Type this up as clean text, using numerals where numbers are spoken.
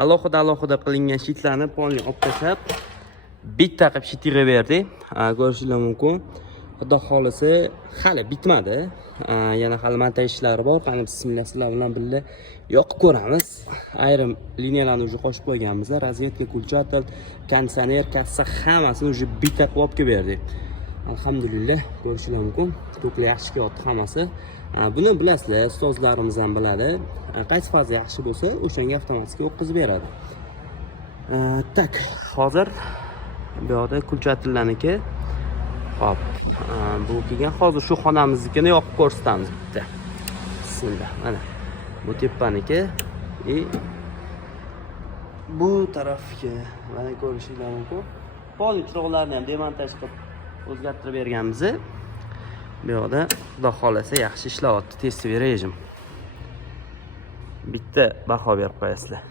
alohida qilingan shitlarni polni olib tashlab bitta qilib shit yig'averdik. Ko'rishingiz mumkin. Xudo xolisa hali bitmadi. Yana hali montaj ishlari bor. Qani bismillah sizlar bilan birga yoqib ko'ramiz. Ayrim liniyalarni уже qo'shib qo'yganmiz. Razvedka, kulchatel, konditsioner, kassa hammasini уже bitta qilib olib berdik. Alhamdulillah, ko'rishingiz mumkin. To'klar yaxshi kelyapti hammasi. Buni bilasizlar, ustozlarimiz ham biladi. Qaysi fazi yaxshi bo'lsa, o'shanga avtomatik o'tkazib beradi. Tak, hozir bu yerda kulchatellarniki. Hop, bu kelgan. Hozir shu xonamiznikini yoqib ko'rsatamiz bitta. Bismillah. Mana bu tepaniki bu tarafga mana ko'rishingiz mumkin. Pol chiroqlarni ham demontaj qilib o'zgartirib berganmiz. Bu yerda xudo xolasa yaxshi ishlayapti. Test rejim. Bitta baho berib qo'yasizlar.